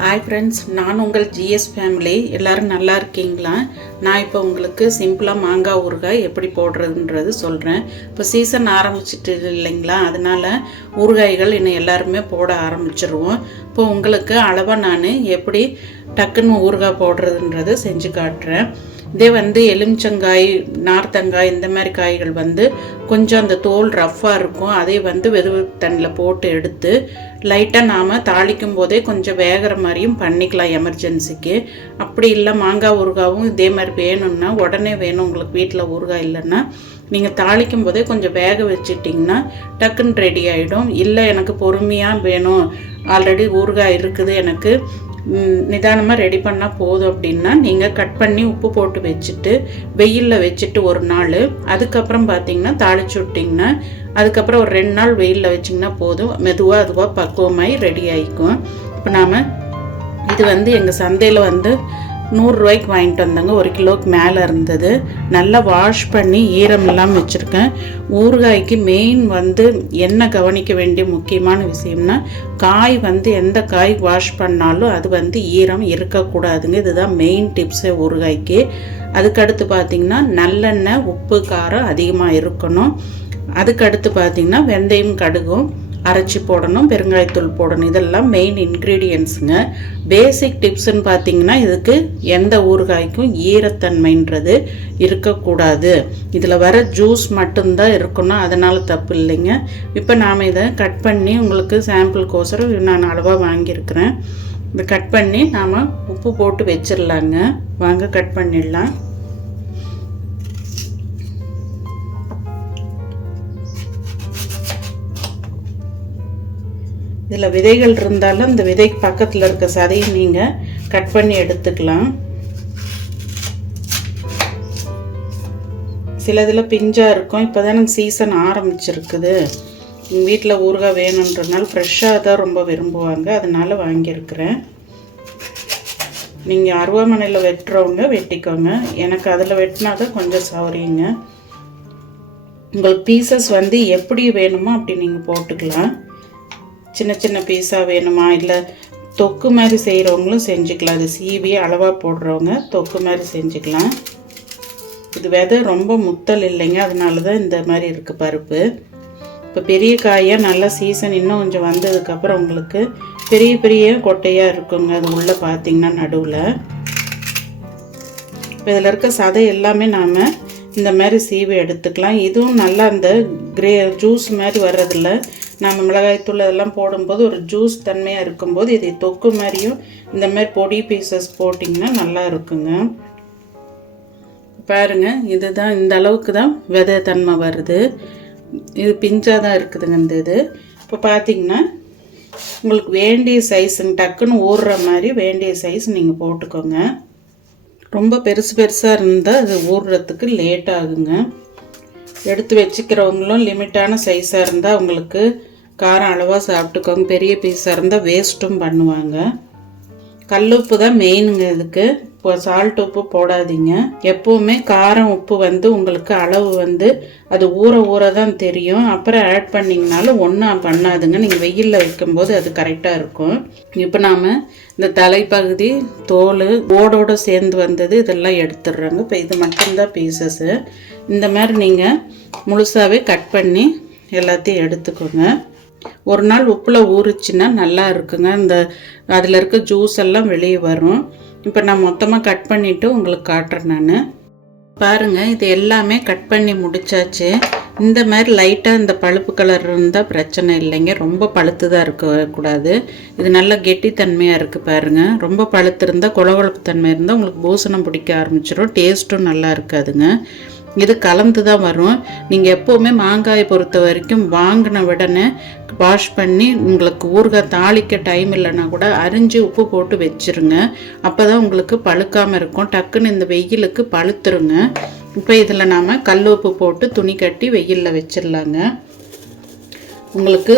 Hi friends நான் உங்கள் GS family எல்லோரும் நல்லா இருக்கீங்களா? நான் இப்போ உங்களுக்கு சிம்பிளாக மாங்காய் ஊறுகாய் எப்படி போடுறதுன்றது சொல்கிறேன் இப்போ சீசன் ஆரம்பிச்சிட்டு இல்லைங்களா? அதனால் ஊறுகாய்கள் இன்னும் எல்லாருமே போட ஆரம்பிச்சிருவோம். இப்போ உங்களுக்கு அளவாக நான் எப்படி டக்குன்னு ஊறுகாய் போடுறதுன்றது செஞ்சு காட்டுறேன். இதே வந்து எலுமிச்சங்காய் நார்த்தங்காய் இந்த மாதிரி காய்கள் வந்து கொஞ்சம் அந்த தோல் ரஃப்பாக இருக்கும். அதே வந்து வெது தண்ணியில் போட்டு எடுத்து லைட்டாக நாம் தாளிக்கும் போதே கொஞ்சம் வேகிற மாதிரியும் பண்ணிக்கலாம் எமர்ஜென்சிக்கு அப்படி இல்லை மாங்காய் ஊறுகாவும் இதே மாதிரி வேணும்னா உடனே வேணும் உங்களுக்கு வீட்டில் ஊறுகாய் இல்லைன்னா நீங்கள் தாளிக்கும் போதே கொஞ்சம் வேக வச்சிட்டிங்கன்னா டக்குன்னு ரெடி ஆகிடும் இல்லை எனக்கு பொறுமையாக வேணும். ஆல்ரெடி ஊறுகாய் இருக்குது எனக்கு நிதானமாக ரெடி பண்ணால் போதும் அப்படின்னா நீங்கள் கட் பண்ணி உப்பு போட்டு வச்சுட்டு வெயிலில் வச்சுட்டு ஒரு நாள். அதுக்கப்புறம் பார்த்தீங்கன்னா தாளிச்சு விட்டிங்கன்னா அதுக்கப்புறம் ஒரு ரெண்டு நாள் வெயிலில் வச்சிங்கன்னா போதும். மெதுவாக அதுவாக பக்குவமாகி ரெடி ஆகிக்கும் இப்போ நாம் இது வந்து எங்கள் சந்தையில் வந்து நூறுரூவாய்க்கு வாங்கிட்டு வந்தாங்க. ஒரு கிலோக்கு மேலே இருந்தது. நல்லா வாஷ் பண்ணி ஈரம் இல்லாமல் வச்சுருக்கேன். ஊறுகாய்க்கு மெயின் வந்து என்ன கவனிக்க வேண்டிய முக்கியமான விஷயம்னா காய் வந்து எந்த காய் வாஷ் பண்ணாலும் அது வந்து ஈரம் இருக்கக்கூடாதுங்க. இதுதான் மெயின் டிப்ஸே ஊறுகாய்க்கு. அதுக்கடுத்து பார்த்திங்கன்னா நல்லெண்ணெய் உப்பு காரம் அதிகமாக இருக்கணும். அதுக்கடுத்து பார்த்திங்கன்னா வெந்தயம் கடுகும். அரைச்சி போடணும் பெருங்காயத்தூள் போடணும். இதெல்லாம் மெயின் இன்க்ரீடியன்ஸுங்க பேசிக் டிப்ஸ்ன்னு பார்த்தீங்கன்னா இதுக்கு எந்த ஊறுகாய்க்கும் ஈரத்தன்மைன்றது இருக்கக்கூடாது. இதில் வர ஜூஸ் மட்டும்தான் இருக்கணும் அதனால் தப்பு இல்லைங்க. இப்போ நாம் இதை கட் பண்ணி உங்களுக்கு சாம்பிள்கோசரம் நான் அளவாக வாங்கியிருக்கிறேன். இதை கட் பண்ணி நாம் உப்பு போட்டு வச்சிடலாங்க வாங்க கட் பண்ணிடலாம். இதில் விதைகள் இருந்தாலும் இந்த விதைக்கு பக்கத்தில் இருக்க சதையை நீங்கள் கட் பண்ணி எடுத்துக்கலாம். சில இதில் பிஞ்சாக இருக்கும். இப்போ தான் எனக்கு சீசன் ஆரம்பிச்சிருக்குது. எங்கள் வீட்டில் ஊறுகாய் வேணுன்றனால ஃப்ரெஷ்ஷாக தான் ரொம்ப விரும்புவாங்க. அதனால் வாங்கியிருக்கிறேன். நீங்கள் அருவாமனையில் வெட்டுறவங்க வெட்டிக்கோங்க. எனக்கு அதில் வெட்டினா தான் கொஞ்சம் சௌரியங்க உங்களுக்கு பீசஸ் வந்து எப்படி வேணுமோ அப்படி நீங்கள் போட்டுக்கலாம். சின்ன சின்ன பீஸாக வேணுமா? இல்லை தொக்கு மாதிரி செய்கிறவங்களும் செஞ்சுக்கலாம். அது சீவி அளவாக போடுறவங்க தொக்கு மாதிரி செஞ்சுக்கலாம். இது விதை ரொம்ப முத்தல் இல்லைங்க. அதனால தான் இந்த மாதிரி இருக்குது பருப்பு. இப்போ பெரிய காயாக நல்லா சீசன் இன்னும் கொஞ்சம் வந்ததுக்கப்புறம் உங்களுக்கு பெரிய பெரிய கொட்டையாக இருக்குங்க. அது உள்ளே பார்த்தீங்கன்னா நடுவில். இப்போ இதில் இருக்க சதை எல்லாமே நாம் இந்த மாதிரி சீவி எடுத்துக்கலாம். இதுவும் நல்லா அந்த கிரே ஜூஸ் மாதிரி வர்றதில்ல. நம்ம மிளகாய்த்தூள் அதெல்லாம் போடும்போது ஒரு ஜூஸ் தன்மையாக இருக்கும்போது இதை தொக்கு மாதிரியும் இந்த மாதிரி பொடி பீசஸ் போட்டிங்கன்னா நல்லா இருக்குங்க. பாருங்க இதுதான் இந்த அளவுக்கு தான் விதை தன்மை வருது. இது பிஞ்சாக தான் இருக்குதுங்க இந்த இது. இப்போ பார்த்தீங்கன்னா உங்களுக்கு வேண்டிய சைஸுங்க டக்குன்னு ஊறுற மாதிரி வேண்டிய சைஸ் நீங்கள் போட்டுக்கோங்க. ரொம்ப பெருசு பெருசாக இருந்தால் அது ஊறுறதுக்கு லேட் ஆகுங்க. எடுத்து வச்சுக்கிறவங்களும் லிமிட்டான சைஸாக இருந்தால் அவங்களுக்கு காரம் அளவாக சாப்பிட்டுக்கோங்க. பெரிய பீஸாக இருந்தால் வேஸ்ட்டும் பண்ணுவாங்க. கல் உப்பு தான் மெயினுங்க இதுக்கு. இப்போ சால்ட் உப்பு போடாதீங்க. எப்போவுமே காரம் உப்பு வந்து உங்களுக்கு அளவு வந்து அது ஊற ஊற தான் தெரியும். அப்புறம் ஆட் பண்ணிங்கனாலும் ஒன்றா பண்ணாதுங்க. நீங்கள் வெயிலில் வைக்கும்போது அது கரெக்டாக இருக்கும். இப்போ நாம் இந்த தலைப்பகுதி தோல் ஓடோடு சேர்ந்து வந்தது இதெல்லாம் எடுத்துடுறாங்க. இப்போ இது மட்டும்தான் பீசஸ்ஸு இந்த மாதிரி நீங்கள் முழுசாகவே கட் பண்ணி எல்லாத்தையும் எடுத்துக்கோங்க. ஒரு நாள் உப்பில் ஊறிச்சுன்னா நல்லா இருக்குங்க. இந்த அதில் இருக்க ஜூஸ் எல்லாம் வெளியே வரும். இப்போ நான் மொத்தமாக கட் பண்ணிவிட்டு உங்களுக்கு காட்டுறேன் நான். பாருங்கள் இது எல்லாமே கட் பண்ணி முடிச்சாச்சு. இந்த மாதிரி லைட்டாக இந்த பழுப்பு கலர் இருந்தால் பிரச்சனை இல்லைங்க. ரொம்ப பழுத்து தான் இருக்கக்கூடாது. இது நல்ல கெட்டித்தன்மையாக இருக்குது பாருங்கள் ரொம்ப பழுத்து இருந்தால் குளகுழப்பு தன்மை இருந்தால் உங்களுக்கு பூசணம் பிடிக்க ஆரம்பிச்சிடும் டேஸ்ட்டும் நல்லா இருக்காதுங்க. இது கலந்து தான் வரும். நீங்கள் எப்போவுமே மாங்காயை பொறுத்த வரைக்கும் வாங்கின உடனே வாஷ் பண்ணி உங்களுக்கு ஊறுகாய் தாளிக்க டைம் இல்லைன்னா கூட அரிஞ்சு உப்பு போட்டு வச்சுருங்க. அப்போ தான் உங்களுக்கு பழுக்காமல் இருக்கும். டக்குன்னு இந்த வெயிலுக்கு பழுத்துருங்க. இப்போ இதில் நாம் கல் உப்பு போட்டு துணி கட்டி வெயிலில் வச்சிடலாங்க. உங்களுக்கு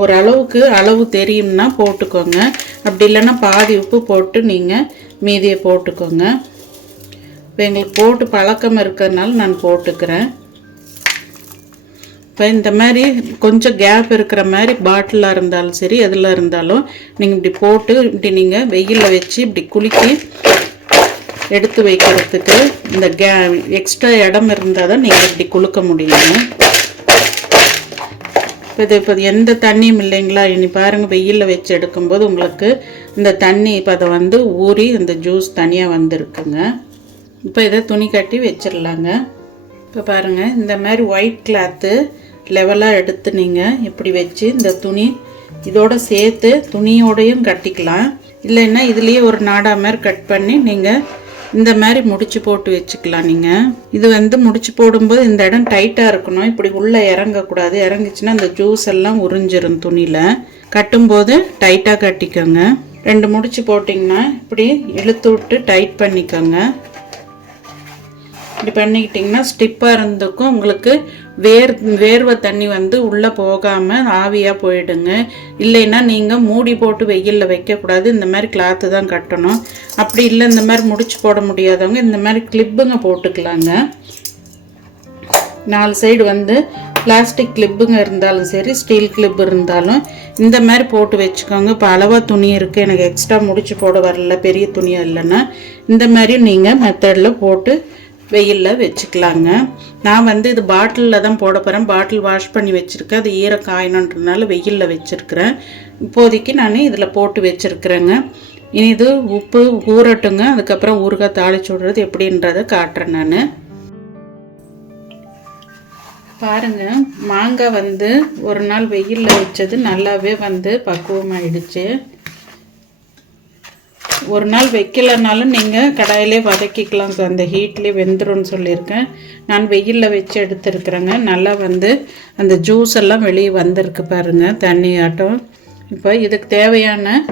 ஓரளவுக்கு அளவு தெரியும்னா போட்டுக்கோங்க. அப்படி இல்லைன்னா பாதி உப்பு போட்டு நீங்கள் மீதியை போட்டுக்கோங்க. இப்போ எங்களுக்கு போட்டு பழக்கம் இருக்கிறதுனால நான் போட்டுக்கிறேன். இப்போ இந்த மாதிரி கொஞ்சம் கேப் இருக்கிற மாதிரி பாட்டிலாக இருந்தாலும் சரி எதில் இருந்தாலும் நீங்கள் இப்படி போட்டு இப்படி நீங்கள் வெயிலில் வச்சு இப்படி குலுக்கி எடுத்து வைக்கிறதுக்கு இந்த கே எக்ஸ்ட்ரா இடம் இருந்தால் தான் நீங்கள் இப்படி குலுக்க முடியும். இப்போ இது இப்போ எந்த தண்ணியும் இல்லைங்களா? இனி பாருங்கள் வெயிலில் வச்சு எடுக்கும்போது உங்களுக்கு இந்த தண்ணி இப்போ அதை வந்து ஊறி இந்த ஜூஸ் தனியாக வந்திருக்குங்க. இப்போ இதை துணி கட்டி வச்சிடலாங்க. இப்போ பாருங்கள் இந்த மாதிரி ஒயிட் கிளாத்து லெவலாக எடுத்து நீங்கள் இப்படி வச்சு இந்த துணி இதோட சேர்த்து துணியோடையும் கட்டிக்கலாம். இல்லைன்னா இதுலேயே ஒரு நாடா மாதிரி கட் பண்ணி நீங்கள் இந்த மாதிரி முடிச்சு போட்டு வச்சுக்கலாம் நீங்கள் இது வந்து முடிச்சு போடும்போது இந்த இடம் டைட்டாக இருக்கணும். இப்படி உள்ளே இறங்கக்கூடாது. இறங்குச்சுன்னா அந்த ஜூஸ் எல்லாம் உறிஞ்சிரும் துணியில். கட்டும்போது டைட்டாக கட்டிக்கோங்க. ரெண்டு முடிச்சு போட்டிங்கன்னா இப்படி இழுத்து விட்டு டைட் பண்ணிக்கோங்க. இப்படி பண்ணிக்கிட்டிங்கன்னா ஸ்டிப்பாக இருந்துக்கும். உங்களுக்கு வேர் வேர்வை தண்ணி வந்து உள்ளே போகாமல் ஆவியாக போயிடுங்க. இல்லைன்னா நீங்கள் மூடி போட்டு வெயிலில் வைக்கக்கூடாது. இந்த மாதிரி கிளாத்து தான் கட்டணும். அப்படி இல்லை இந்த மாதிரி முடிச்சு போட முடியாதவங்க இந்த மாதிரி கிளிப்புங்க போட்டுக்கலாங்க. நாலு சைடு வந்து பிளாஸ்டிக் கிளிப்புங்க இருந்தாலும் சரி ஸ்டீல் கிளிப் இருந்தாலும் இந்த மாதிரி போட்டு வச்சுக்கோங்க. இப்போ அளவாக துணி இருக்குது எனக்கு எக்ஸ்ட்ரா முடிச்சு போட வரல. பெரிய துணியாக இல்லைன்னா இந்த மாதிரி நீங்கள் மெத்தடில் போட்டு வெயிலில் வச்சுக்கலாங்க. நான் வந்து இது பாட்டிலில் தான் போட போகிறேன் பாட்டில் வாஷ் பண்ணி வச்சுருக்கேன். அது ஈர காயணுன்றதுனால வெயிலில் வச்சுருக்கிறேன். இப்போதைக்கு நான் இதில் போட்டு வச்சுருக்குறேங்க. இனி இது உப்பு ஊறட்டுங்க. அதுக்கப்புறம் ஊறுகாய் தாளிச்சு விடுறது எப்படின்றத காட்டுறேன் நான். பாருங்க மாங்காய் வந்து ஒரு நாள் வெயிலில் வச்சது நல்லாவே வந்து பக்குவமாயிடுச்சு. ஒரு நாள் வைக்கலனாலும் நீங்கள் கடாயிலே வதக்கிக்கலாம் சார் அந்த ஹீட்லேயே வெந்துரும்னு சொல்லியிருக்கேன். நான் வெயிலில் வச்சு எடுத்துருக்குறேங்க. நல்லா வந்து அந்த ஜூஸ் எல்லாம் வெளியே வந்திருக்கு பாருங்கள் தண்ணி ஆட்டம். இப்போ இதுக்கு தேவையான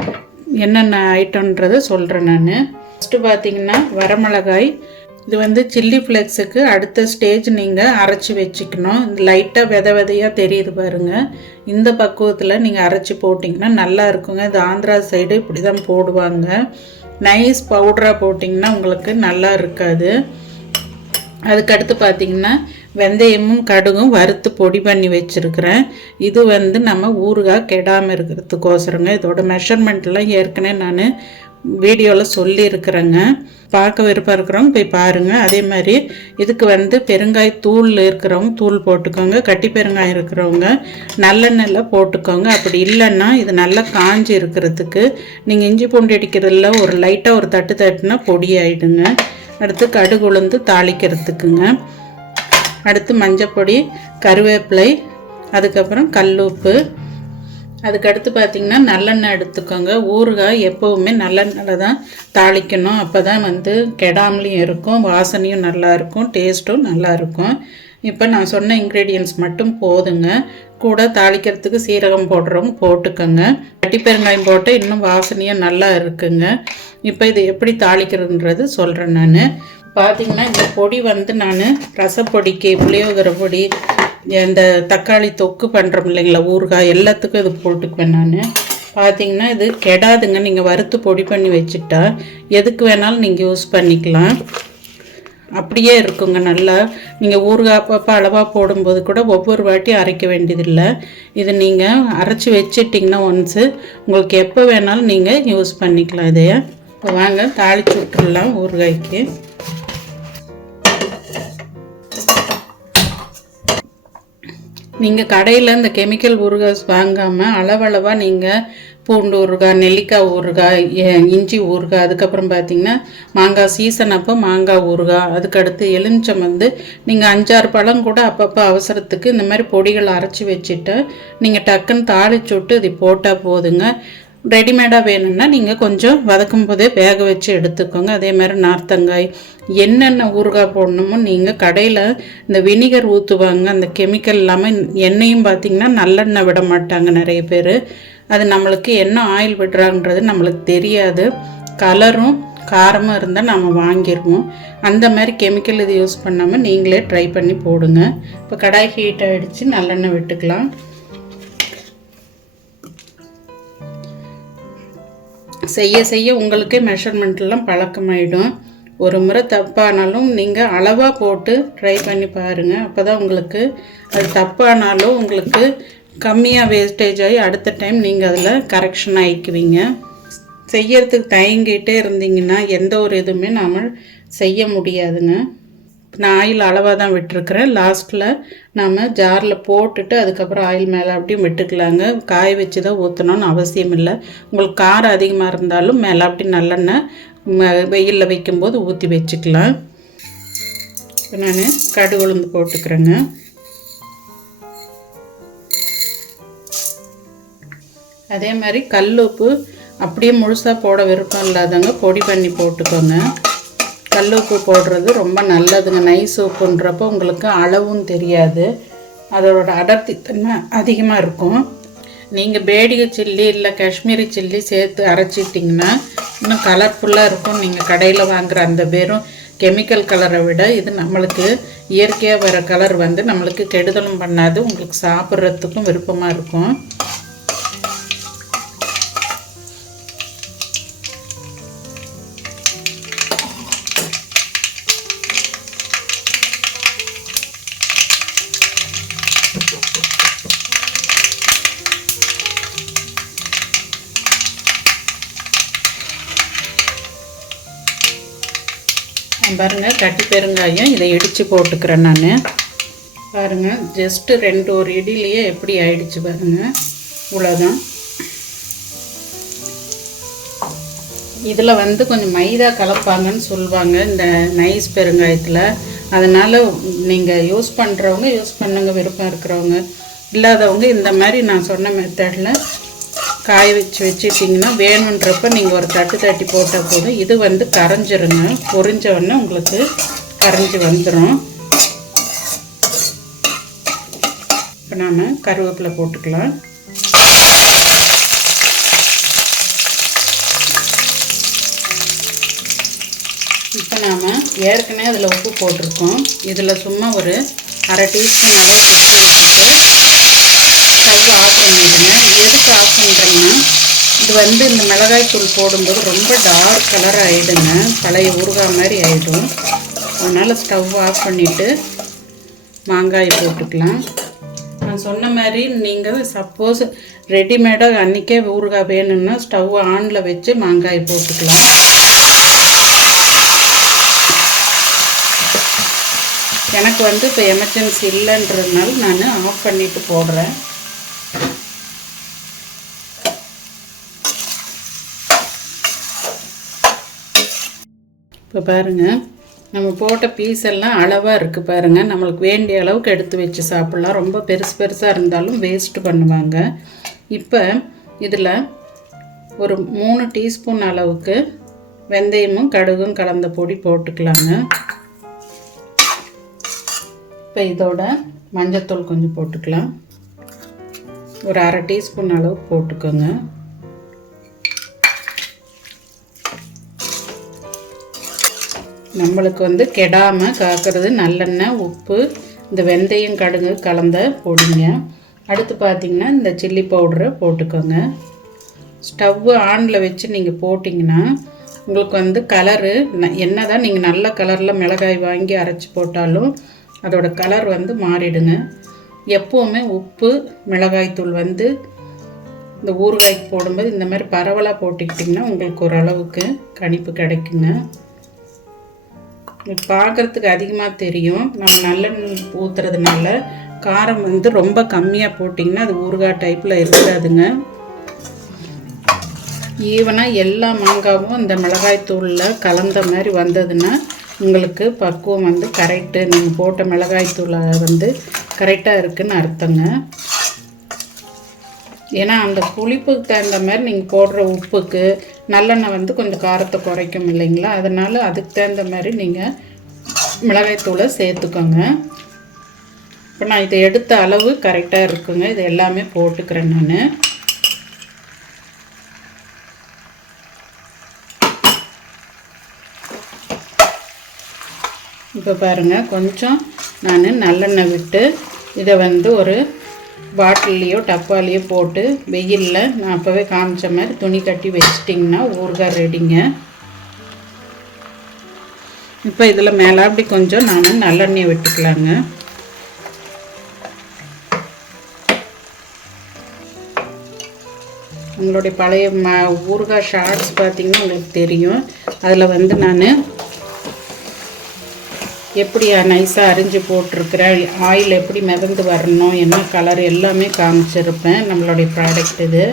என்னென்ன ஐட்டம்ன்றதை சொல்கிறேன் நான். ஃபஸ்ட்டு பார்த்தீங்கன்னா வரமிளகாய் இது வந்து சில்லி ஃப்ளெக்ஸுக்கு அடுத்த ஸ்டேஜ் நீங்கள் அரைச்சி வச்சுக்கணும். இந்த லைட்டாக வித விதையாக தெரியுது பாருங்கள் இந்த பக்குவத்தில் நீங்கள் அரைச்சி போட்டிங்கன்னா நல்லா இருக்குங்க. இது ஆந்திரா சைடு இப்படி தான் போடுவாங்க. நைஸ் பவுடராக போட்டிங்கன்னா உங்களுக்கு நல்லா இருக்காது. அதுக்கடுத்து பார்த்தீங்கன்னா வெந்தயமும் கடுகும் வறுத்து பொடி பண்ணி வச்சுருக்கிறேன். இது வந்து நம்ம ஊறுகாய் கெடாமல் இருக்கிறதுக்கோசரங்க. இதோட மெஷர்மெண்ட்லாம் ஏற்கனவே நான் வீடியோவில் சொல்லியிருக்கிறேங்க. பார்க்க விருப்பம் இருக்கிறவங்க போய் பாருங்கள் அதே மாதிரி இதுக்கு வந்து பெருங்காய தூள் இருக்கிறவங்க தூள் போட்டுக்கோங்க. கட்டி பெருங்காயம் இருக்கிறவங்க நல்லெண்ணெயில் போட்டுக்கோங்க. அப்படி இல்லைன்னா இது நல்லா காஞ்சி இருக்கிறதுக்கு நீங்கள் இஞ்சி பூண்டு அடிக்கிறதுல ஒரு லைட்டாக ஒரு தட்டு தட்டுனா பொடி ஆகிடுங்க அடுத்து கடுகு உளுந்து தாளிக்கிறதுக்குங்க. அடுத்து மஞ்சப்பொடி கருவேப்பிலை அதுக்கப்புறம் கல்லுப்பு அதுக்கடுத்து பார்த்திங்கன்னா நல்லெண்ணெய் எடுத்துக்கோங்க. ஊறுகாய் எப்போவுமே நல்லெண்ணெயில் தான் தாளிக்கணும். அப்போ தான் வந்து கெடாமலையும் இருக்கும் வாசனையும் நல்லா இருக்கும் டேஸ்ட்டும் நல்லா இருக்கும். இப்போ நான் சொன்ன இன்க்ரீடியன்ஸ் மட்டும் போதுங்க. கூட தாளிக்கிறதுக்கு சீரகம் போடுறவங்க போட்டுக்கோங்க. கட்டி பெருங்காயம் போட்டு இன்னும் வாசனையாக நல்லா இருக்குங்க. இப்போ இது எப்படி தாளிக்கிறதுன்றது சொல்கிறேன் நான். பார்த்தீங்கன்னா இந்த பொடி வந்து நான் ரசப்பொடிக்கு புளியோகரை பொடி இந்த தக்காளி தொக்கு பண்ணுறோம் இல்லைங்களா ஊறுகாய் எல்லாத்துக்கும் இது போட்டுக்குவேன் நான். பார்த்தீங்கன்னா இது கெடாதுங்க நீங்கள் வறுத்து பொடி பண்ணி வச்சுட்டா எதுக்கு வேணாலும் நீங்கள் யூஸ் பண்ணிக்கலாம். அப்படியே இருக்குங்க நல்லா. நீங்கள் ஊறுகாய் அப்பப்போ அளவாக போடும்போது கூட ஒவ்வொரு வாட்டியும் அரைக்க வேண்டியதில்லை. இது நீங்கள் அரைச்சி வச்சிட்டிங்கன்னா ஒன்ஸு உங்களுக்கு எப்போ வேணாலும் நீங்கள் யூஸ் பண்ணிக்கலாம் இதைய. இப்போ வாங்க தாளிச்சு விட்டுடலாம் ஊறுகாய்க்கு. நீங்கள் கடையில் இந்த கெமிக்கல் ஊறுகாய் வாங்காமல் அளவளவாக நீங்கள் பூண்டு ஊறுகாய் நெல்லிக்காய் ஊறுகாய் இஞ்சி ஊறுகாய் அதுக்கப்புறம் பார்த்தீங்கன்னா மாங்காய் சீசன் அப்போ மாங்காய் ஊறுகாய் அதுக்கடுத்து எலுமிச்சம் வந்து நீங்கள் அஞ்சாறு பழம் கூட அப்பப்போ அவசரத்துக்கு இந்த மாதிரி பொடிகளை அரைச்சி வச்சுட்டு நீங்கள் டக்குன்னு தாளிச்சு விட்டு இது போட்டால் போதுங்க. ரெடிமேடாக வேணும்னா நீங்கள் கொஞ்சம் வதக்கும் போதே வேக வச்சு எடுத்துக்கோங்க. அதே மாதிரி நார்த்தங்காய் என்னென்ன ஊறுகாய் போடணுமோ நீங்கள் கடையில் இந்த வினிகர் ஊற்றுவாங்க அந்த கெமிக்கல் இல்லாமல் எண்ணெயும் பார்த்தீங்கன்னா நல்லெண்ணெய் விட மாட்டாங்க நிறைய பேர். அது நம்மளுக்கு என்ன ஆயில் விடுறாங்கன்றது நம்மளுக்கு தெரியாது. கலரும் காரமும் இருந்தால் நம்ம வாங்கிடுவோம் அந்த மாதிரி கெமிக்கல் இது யூஸ் பண்ணாமல் நீங்களே ட்ரை பண்ணி போடுங்க. இப்போ கடாய் ஹீட் ஆகிடுச்சு நல்லெண்ணெய் விட்டுக்கலாம். செய்ய செய்ய உங்களுக்கே மெஷர்மெண்ட்லாம் பழக்கமாயிடும். ஒரு முறை தப்பானாலும் நீங்கள் அளவாக போட்டு ட்ரை பண்ணி பாருங்கள் அப்போ தான் உங்களுக்கு அது தப்பானாலும் உங்களுக்கு கம்மியாக வேஸ்டேஜ் ஆகி அடுத்த டைம் நீங்கள் அதில் கரெக்ஷன் ஆகிக்குவீங்க செய்யறதுக்கு தயங்கிட்டே இருந்தீங்கன்னா எந்த ஒரு இதுவுமே நாம் செய்ய முடியாதுங்க. நான் ஆயில் அளவாக தான் விட்டுருக்குறேன். லாஸ்ட்டில் நாம் ஜாரில் போட்டுட்டு அதுக்கப்புறம் ஆயில் மேலே அப்படியும் விட்டுக்கலாங்க. காய வச்சு தான் ஊற்றணும்னு அவசியம் இல்லை. உங்களுக்கு காரம் அதிகமாக இருந்தாலும் மேலே அப்படி நல்லெண்ணெய் வெயிலில் வைக்கும்போது ஊற்றி வச்சுக்கலாம். இப்போ நான் கடு உளுந்து போட்டுக்கிறேங்க. அதே மாதிரி கல் உப்பு அப்படியே முழுசாக போட விருப்பம் இல்லாதவங்க பொடி பண்ணி போட்டுக்கோங்க. கல் உப்பு போடுறது ரொம்ப நல்லதுங்க. நைஸ் உப்புன்றப்போ உங்களுக்கு அளவும் தெரியாது. அதோட அடர்த்தி தன்மை அதிகமாக இருக்கும். நீங்கள் பேடிகை சில்லி இல்லை காஷ்மீரி சில்லி சேர்த்து அரைச்சிட்டிங்கன்னா இன்னும் கலர்ஃபுல்லாக இருக்கும். நீங்கள் கடையில் வாங்குகிற அந்த வெறும் கெமிக்கல் கலரை விட இது நம்மளுக்கு இயற்கையாக வர கலர் வந்து நம்மளுக்கு கெடுதலும் பண்ணாது. உங்களுக்கு சாப்பிட்றதுக்கும் விருப்பமாக இருக்கும். பாருங்கள் கட்டி பெருங்காயம் இதை இடித்து போட்டுக்கிறேன் நான். பாருங்கள் ஜஸ்ட்டு ரெண்டு ஒரு இடிலேயே எப்படி ஆயிடுச்சு பாருங்கள் இவ்வளோதான் இதில் வந்து கொஞ்சம் மைதா கலப்பாங்கன்னு சொல்லுவாங்க இந்த நைஸ் பெருங்காயத்தில். அதனால் நீங்கள் யூஸ் பண்ணுறவங்க யூஸ் பண்ணுங்க விருப்பம் இருக்கிறவங்க. இல்லாதவங்க இந்த மாதிரி நான் சொன்ன மெத்தடில் காய வச்சு வச்சுட்டிங்கன்னா வேணுன்றப்ப நீங்கள் ஒரு தட்டு தட்டி போட்டால் போதும். இது வந்து கரைஞ்சிருங்க. பொறிஞ்சவொடனே உங்களுக்கு கரைஞ்சி வந்துடும் இப்போ நாம் கருவேப்பிலை போட்டுக்கலாம். இப்போ நாம் ஏற்கனவே அதில் உப்பு போட்டிருக்கோம். இதில் சும்மா ஒரு அரை டீஸ்பூன் அளவு உப்பு ஸ்டவ் ஆஃப் பண்ணிவிடுங்க எதுக்கு ஆஃப் பண்ணுறேன்னா இது வந்து இந்த மிளகாய் தூள் போடும்போது ரொம்ப டார்க் கலர் ஆகிடுங்க பழைய ஊறுகாய் மாதிரி ஆகிடும் அதனால் ஸ்டவ் ஆஃப் பண்ணிவிட்டு மாங்காய் போட்டுக்கலாம். நான் சொன்ன மாதிரி நீங்கள் சப்போஸ் ரெடிமேடாக அன்றைக்கே ஊறுகாய் வேணும்னா ஸ்டவ் ஆனில் வச்சு மாங்காய் போட்டுக்கலாம். எனக்கு வந்து இப்போ எமர்ஜென்சி இல்லைன்றதுனால நான் ஆஃப் பண்ணிவிட்டு போடுறேன். இப்போ பாருங்கள் நம்ம போட்ட பீஸ் எல்லாம் அளவாக இருக்குது பாருங்கள் நம்மளுக்கு வேண்டிய அளவுக்கு எடுத்து வச்சு சாப்பிட்லாம். ரொம்ப பெருசு பெருசாக இருந்தாலும் வேஸ்ட்டு பண்ணுவாங்க. இப்போ இதில் ஒரு மூணு டீஸ்பூன் அளவுக்கு வெந்தயமும் கடுகும் கலந்த பொடி போட்டுக்கலாங்க. இப்போ இதோட மஞ்சத்தூள் கொஞ்சம் போட்டுக்கலாம். ஒரு அரை டீஸ்பூன் அளவு போட்டுக்கோங்க. நம்மளுக்கு வந்து கெடாமல் காக்கிறது நல்லெண்ணெய் உப்பு இந்த வெந்தயம் கடுகு கலந்த பொடிங்க. அடுத்து பார்த்திங்கன்னா இந்த சில்லி பவுடரை போட்டுக்கோங்க. ஸ்டவ்வு ஆனில் வச்சு நீங்கள் போட்டிங்கன்னா உங்களுக்கு வந்து கலரு என்ன தான் நீங்கள் நல்ல கலரில் மிளகாய் வாங்கி அரைச்சி போட்டாலும் அதோட கலர் வந்து மாறிடுங்க. எப்போவுமே உப்பு மிளகாய் தூள் வந்து இந்த ஊறுகாய்க்கு போடும்போது இந்த மாதிரி பரவலாக போட்டுக்கிட்டிங்கன்னா உங்களுக்கு ஓரளவுக்கு கணிப்பு கிடைக்குங்க. பார்க்குறதுக்கு அதிகமாக தெரியும். நம்ம நல்லெண்ணெய் ஊற்றுறதுனால காரம் வந்து ரொம்ப கம்மியாக போட்டிங்கன்னா அது ஊறுகாய் டைப்பில் இருக்காதுங்க. ஈவனாக எல்லா மாங்காவும் இந்த மிளகாய் தூளில் கலந்த மாதிரி வந்ததுன்னா உங்களுக்கு பக்குவம் வந்து கரெக்டு நீங்கள் போட்ட மிளகாய் தூளை வந்து கரெக்டாக இருக்குதுன்னு அர்த்தங்க. ஏன்னா அந்த புளிப்புக்கு தகுந்த மாதிரி நீங்கள் போடுற உப்புக்கு நல்லெண்ணெய் வந்து கொஞ்சம் காரத்தை குறைக்கும் இல்லைங்களா? அதனால் அதுக்கு தகுந்த மாதிரி நீங்கள் மிளகாய்த்தூளை சேர்த்துக்கோங்க. இப்போ நான் இதை எடுத்த அளவு கரெக்டாக இருக்குங்க. இது எல்லாமே போட்டுக்கிறேன் நான். இப்போ பாருங்கள் கொஞ்சம் நான் நல்லெண்ணெய் விட்டு இதை வந்து ஒரு பாட்டில்லையோ டப்பாலையோ போட்டு வெயிலில் நான் அப்போவே காமிச்ச மாதிரி துணி கட்டி வச்சிட்டிங்கன்னா ஊறுகாய் ரெடிங்க இப்போ இதில் மேலே அப்படி கொஞ்சம் நான் நல்லெண்ணெய் விட்டுக்கலாங்க. உங்களுடைய பழைய ம ஊறுகாய் ஷார்ட்ஸ் பார்த்தீங்கன்னா உங்களுக்கு தெரியும். அதில் வந்து நான் எப்படி நைஸாக அரிஞ்சு போட்டிருக்கிறேன் ஆயில் எப்படி மிதந்து வரணும்? என்ன கலர் எல்லாமே காமிச்சிருப்பேன் நம்மளுடைய ப்ராடக்ட் இது.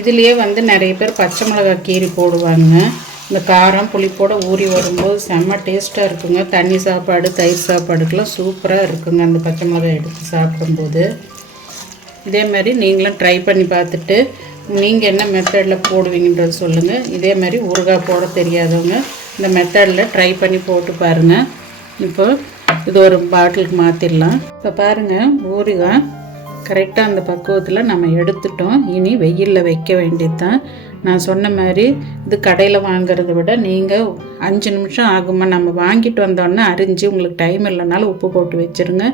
இதுலேயே வந்து நிறைய பேர் பச்சை மிளகாய் கீரி போடுவாங்க. இந்த காரம் புளிப்போட ஊறி வரும்போது செம்ம டேஸ்ட்டாக இருக்குங்க. தண்ணி சாப்பாடு தயிர் சாப்பாடுக்கெலாம் சூப்பராக இருக்குங்க. அந்த பச்சை மிளகாய் எடுத்து சாப்பிடும்போது. இதே மாதிரி நீங்களும் ட்ரை பண்ணி பார்த்துட்டு நீங்கள் என்ன மெத்தடில் போடுவீங்கன்றது சொல்லுங்கள் இதே மாதிரி ஊறுகாய் போட தெரியாதவங்க இந்த மெத்தடில் ட்ரை பண்ணி போட்டு பாருங்கள் இப்போ இது ஒரு பாட்டிலுக்கு மாற்றிடலாம் இப்போ பாருங்கள் ஊறுகாய் கரெக்டாக அந்த பக்குவத்தில் நம்ம எடுத்துட்டோம். இனி வெயிலில் வைக்க வேண்டியது தான் நான் சொன்ன மாதிரி இது கடையில் வாங்கிறத விட நீங்கள் அஞ்சு நிமிஷம் ஆகுமா நம்ம வாங்கிட்டு வந்தோன்னே அரிஞ்சு உங்களுக்கு டைம் இல்லைனாலும் உப்பு போட்டு வச்சுருங்க.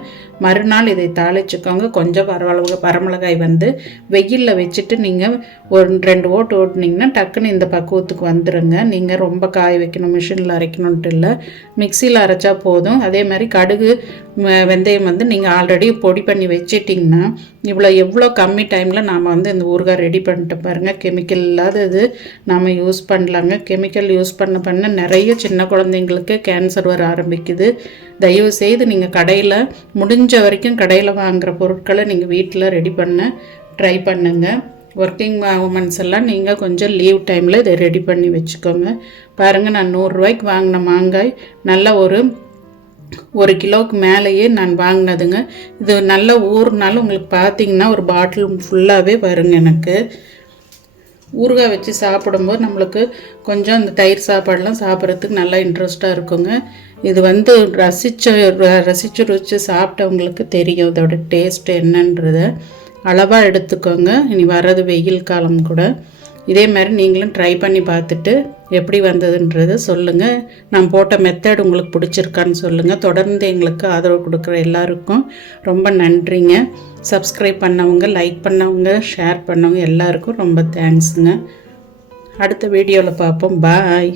மறுநாள் இதை தாளிச்சுக்கோங்க. கொஞ்சம் பரவளவு பரமிளகாய் வந்து வெயிலில் வச்சுட்டு நீங்கள் ஒரு ரெண்டு ஓட்டு ஓட்டுனீங்கன்னா டக்குன்னு இந்த பக்குவத்துக்கு வந்துடுங்க நீங்கள் ரொம்ப காய வைக்கணும் மிஷினில் அரைக்கணுன்ட்டு இல்லை. மிக்சியில் அரைச்சா போதும். அதே மாதிரி கடுகு வெந்தயம் வந்து நீங்கள் ஆல்ரெடி பொடி பண்ணி வச்சிட்டிங்கன்னா இவ்வளோ எவ்வளோ கம்மி டைமில் நாம் வந்து இந்த ஊறுகாய் ரெடி பண்ணிட்டு பாருங்கள் கெமிக்கல் இது நாம் யூஸ் பண்ணலாங்க. கெமிக்கல் யூஸ் பண்ண பண்ண நிறைய சின்ன குழந்தைங்களுக்கு கேன்சர் வர ஆரம்பிக்குது. தயவு செய்து நீங்கள் கடையில் முடிஞ்ச வரைக்கும் கடையில் வாங்குகிற பொருட்களை நீங்கள் வீட்டில் ரெடி பண்ண ட்ரை பண்ணுங்கள் ஒர்க்கிங் உமன்ஸ் எல்லாம் நீங்கள் கொஞ்சம் லீவ் டைமில் இதை ரெடி பண்ணி வச்சுக்கோங்க. பாருங்கள் நான் நூறுரூவாய்க்கு வாங்கின மாங்காய் நல்ல ஒரு ஒரு கிலோவுக்கு மேலேயே நான் வாங்கினதுங்க. இது நல்ல ஊறுனாலும் உங்களுக்கு பார்த்தீங்கன்னா ஒரு பாட்டில் ஃபுல்லாகவே வருங்க எனக்கு. ஊறுகாய் வச்சு சாப்பிடும்போது நம்மளுக்கு கொஞ்சம் அந்த தயிர் சாப்பாடெலாம் சாப்பிட்றதுக்கு நல்லா இன்ட்ரெஸ்ட்டாக இருக்குங்க. இது வந்து ரசித்த ரசித்து ருச்சி சாப்பிட்டவங்களுக்கு தெரியும். இதோட டேஸ்ட் என்னன்றதை. அளவாக எடுத்துக்கோங்க. இனி வர்றது வெயில் காலம் கூட. இதே மாதிரி நீங்களும் ட்ரை பண்ணி பார்த்துட்டு எப்படி வந்ததுன்றது சொல்லுங்கள் நான் போட்ட மெத்தட் உங்களுக்கு பிடிச்சிருக்கான்னு சொல்லுங்கள் தொடர்ந்து எங்களுக்கு ஆதரவு கொடுக்குற எல்லாருக்கும் ரொம்ப நன்றிங்க. சப்ஸ்கிரைப் பண்ணவங்க லைக் பண்ணவங்க ஷேர் பண்ணவங்க எல்லாருக்கும் ரொம்ப தேங்க்ஸுங்க அடுத்த வீடியோவில் பார்ப்போம். பாய்